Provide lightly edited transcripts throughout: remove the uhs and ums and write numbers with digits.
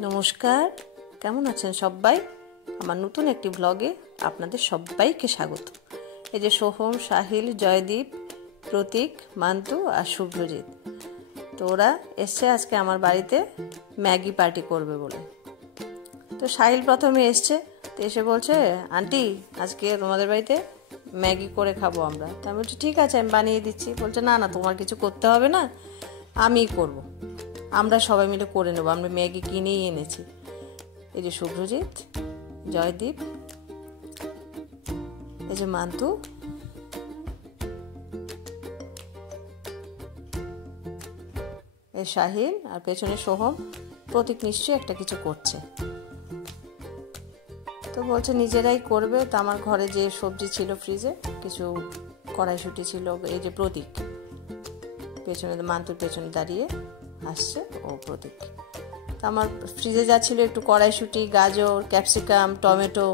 নমস্কার, কেমন আছেন সবাই? আমার নতুন একটি ব্লগে আপনাদের সবাইকে স্বাগত। এই যে সোহম, সাহিল, জয়দীপ, প্রতীক, মান্তু আর শুভ্রজিৎ, তো ওরা এসছে আজকে আমার বাড়িতে ম্যাগি পার্টি করবে বলে। তো সাহিল প্রথমে এসছে, তো এসে বলছে, আন্টি আজকে তোমাদের বাড়িতে ম্যাগি করে খাবো আমরা। তো আমি বলছি ঠিক আছে, আমি বানিয়ে দিচ্ছি। বলছে না না, তোমার কিছু করতে হবে না, আমিই করব, আমরা সবাই মিলে করে নেবো, আমরা ম্যাগি কিনেই এনেছি। এই যে শুভ্রজিৎ, জয়দীপ, এই যে মান্তু, এই শাহিন, আর পেছনে সোহম। প্রতীক নিশ্চয়ই একটা কিছু করছে। তো বলছে নিজেরাই করবে। তো আমার ঘরে যে সবজি ছিল ফ্রিজে, কিছু কড়াইশুঁটি ছিল। এই যে প্রতীক পেছনে, মান্তুর পেছনে দাঁড়িয়ে আসছে ও প্রতীক। তো আমার ফ্রিজে যা ছিল, একটু কড়াইশুঁটি, গাজর, ক্যাপসিকাম, টমেটো,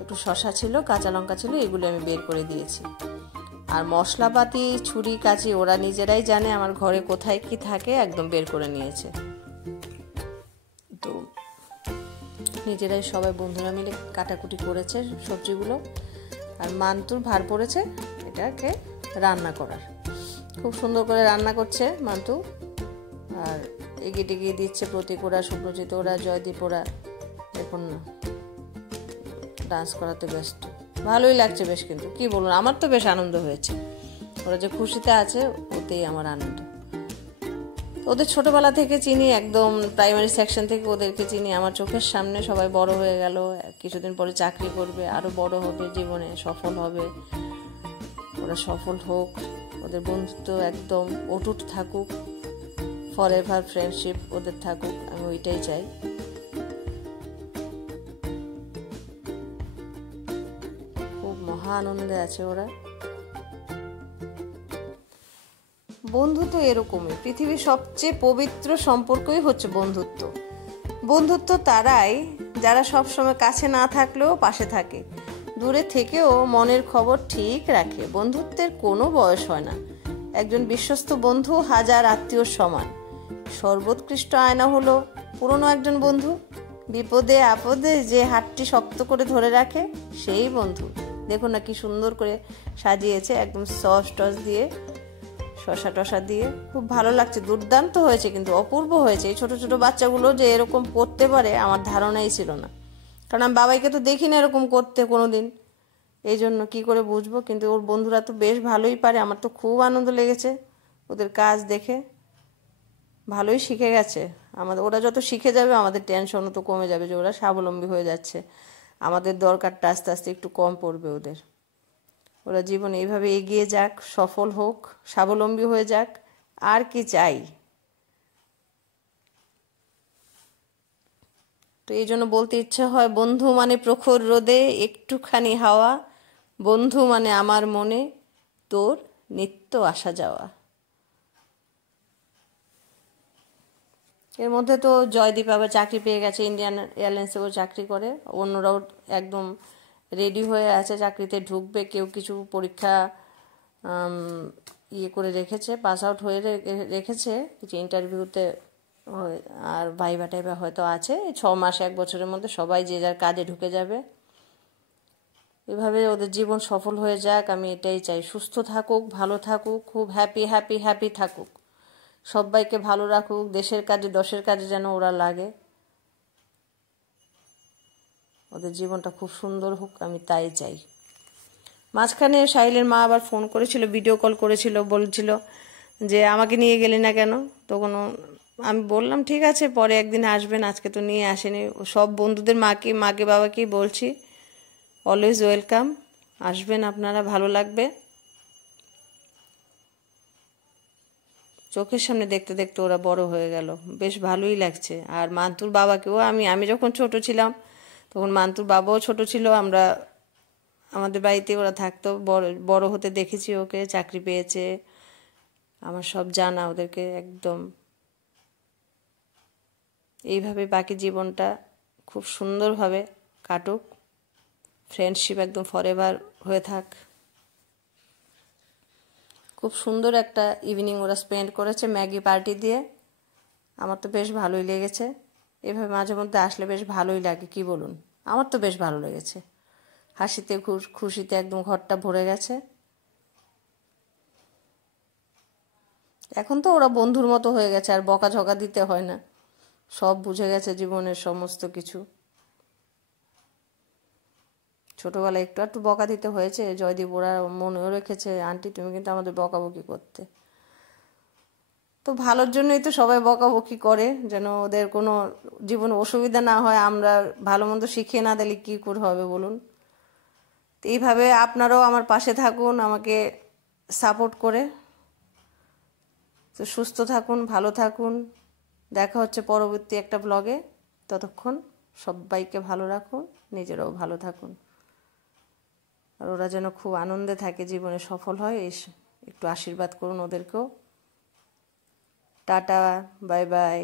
একটু শসা ছিল, কাঁচা লঙ্কা ছিল, এগুলো আমি বের করে দিয়েছি। আর মশলাপাতি, ছুরি কাঁচি ওরা নিজেরাই জানে আমার ঘরে কোথায় কি থাকে, একদম বের করে নিয়েছে। তো নিজেরাই সবাই বন্ধুরা মিলে কাটাকুটি করেছে সবজিগুলো। আর মান্তুর ভার পড়েছে এটাকে রান্না করার। খুব সুন্দর করে রান্না করছে মান্তু। আর এগিয়ে টেগিয়ে দিচ্ছে প্রতীক ওরা, শুভ্রজিৎ ওরা, জয়দীপ ওরা। দেখুন না, ডান্স করাতে ব্যস্ত। ভালোই লাগছে বেশ, কিন্তু কি বলুন, আমার তো বেশ আনন্দ হয়েছে। ওরা যে খুশিতে আছে, ওতেই আমার আনন্দ। ওদের ছোটবেলা থেকে চিনি, একদম প্রাইমারি সেকশন থেকে ওদেরকে চিনি। আমার চোখের সামনে সবাই বড় হয়ে গেল, কিছুদিন পরে চাকরি করবে, আরো বড় হবে, জীবনে সফল হবে। ওরা সফল হোক, ওদের বন্ধুত্ব একদম অটুট থাকুক, ফর এভার ফ্রেন্ডশিপ ওদের থাকুক, আমি ওইটাই চাই। খুব মহা আনন্দে আছে ওরা। বন্ধুত্ব এরকমই, পৃথিবীর সবচেয়ে পবিত্র সম্পর্কই হচ্ছে বন্ধুত্ব। বন্ধুত্ব তারাই যারা সবসময় কাছে না থাকলেও পাশে থাকে, দূরে থেকেও মনের খবর ঠিক রাখে। বন্ধুত্বের কোনো বয়স হয় না। একজন বিশ্বস্ত বন্ধু হাজার আত্মীয়র সমান। সর্বোৎকৃষ্ট আয়না হলো পুরনো একজন বন্ধু। বিপদে আপদে যে হাতটি শক্ত করে ধরে রাখে, সেই বন্ধু। দেখুন না কি সুন্দর করে সাজিয়েছে, একদম সস টস দিয়ে, শসা টসা দিয়ে, খুব ভালো লাগছে। দুর্দান্ত হয়েছে, কিন্তু অপূর্ব হয়েছে। এই ছোট ছোট বাচ্চাগুলো যে এরকম করতে পারে আমার ধারণাই ছিল না, কারণ আমি বাবাইকে তো দেখি না এরকম করতে কোনোদিন, এই জন্য কি করে বুঝবো। কিন্তু ওর বন্ধুরা তো বেশ ভালোই পারে। আমার তো খুব আনন্দ লেগেছে ওদের কাজ দেখে। ভালোই শিখে গেছে। ওরা যত শিখে যাবে, আমাদের টেনশনও তো কমে যাবে, যে ওরা স্বাবলম্বী হয়ে যাচ্ছে। আমাদের দরকারটা আস্তে আস্তে একটু কম পড়বে ওদের। ওরা জীবনে এইভাবে এগিয়ে যাক, সফল হোক, স্বাবলম্বী হয়ে যাক, আর কি চাই। তো এই জন্য বলতে ইচ্ছে হয়, বন্ধু মানে প্রখর রোদে একটুখানি হাওয়া, বন্ধু মানে আমার মনে তোর নিত্য আসা যাওয়া। এর মধ্যে তো জয়দীপ আবার চাকরি পেয়ে গেছে, ইন্ডিয়ান এয়ারলাইন্সে ও চাকরি করে। অন্যরাও একদম রেডি হয়ে আছে, চাকরিতে ঢুকবে। কেউ কিছু পরীক্ষা ইয়ে করে রেখেছে, পাস আউট হয়ে রেখেছে, কিছু ইন্টারভিউতে, আর ভাইভা টাইভা হয়তো আছে। 6 মাস 1 বছরের মধ্যে সবাই যে যার কাজে ঢুকে যাবে। এভাবে ওদের জীবন সফল হয়ে যাক, আমি এটাই চাই। সুস্থ থাকুক, ভালো থাকুক, খুব হ্যাপি হ্যাপি হ্যাপি থাকুক, সবাইকে ভালো রাখুক, দেশের কাজে দশের কাজে যেন ওরা লাগে। ওদের জীবনটা খুব সুন্দর হোক, আমি তাই চাই। মাঝখানে সাহিলের মা আবার ফোন করেছিল, ভিডিও কল করেছিল, বলছিল যে আমাকে নিয়ে গেলি না কেন। তখন আমি বললাম ঠিক আছে, পরে একদিন আসবেন, আজকে তো নিয়ে আসেনি। সব বন্ধুদের মাকে বাবাকেই বলছি, অলওয়েজ ওয়েলকাম, আসবেন আপনারা, ভালো লাগবে। চোখের সামনে দেখতে দেখতে ওরা বড় হয়ে গেল, বেশ ভালোই লাগছে। আর মান্তুর বাবাকেও আমি যখন ছোট ছিলাম, তখন মান্তুর বাবাও ছোট ছিল, আমরা আমাদের বাড়িতে ওরা থাকতো, বড় হতে দেখেছি ওকে, চাকরি পেয়েছে, আমার সব জানা ওদেরকে একদম। এইভাবে বাকি জীবনটা খুব সুন্দরভাবে কাটুক, ফ্রেন্ডশিপ একদম ফরএভার হয়ে থাক। খুব সুন্দর একটা ইভিনিং ওরা স্পেন্ড করেছে ম্যাগি পার্টি দিয়ে। আমার তো বেশ ভালোই লেগেছে। এভাবে মাঝে মধ্যে আসলে বেশ ভালোই লাগে, কি বলুন? আমার তো বেশ ভালো লেগেছে। হাসিতে খুশিতে একদম ঘরটা ভরে গেছে। এখন তো ওরা বন্ধুর মতো হয়ে গেছে, আর বকাঝকা দিতে হয় না, সব বুঝে গেছে জীবনের সমস্ত কিছু। ছোটবেলায় একটু একটু বকা দিতে হয়েছে, জয়দীপ ওরা মনেও রেখেছে, আন্টি তুমি কিন্তু আমাদের বকাবকি করতে। তো ভালোর জন্যই তো সবাই বকাবকি করে, যেন ওদের কোনো জীবনে অসুবিধা না হয়। আমরা ভালো মন্দ শিখিয়ে না দিলে কী করে হবে বলুন? তো এইভাবে আপনারাও আমার পাশে থাকুন, আমাকে সাপোর্ট করে। তো সুস্থ থাকুন, ভালো থাকুন, দেখা হচ্ছে পরবর্তী একটা ব্লগে। ততক্ষণ সবাইকে ভালো রাখুন, নিজেরাও ভালো থাকুন, আর ওরা যেন খুব আনন্দে থাকে, জীবনে সফল হয়, একটু আশীর্বাদ করুন ওদেরকেও। Tata, bye bye.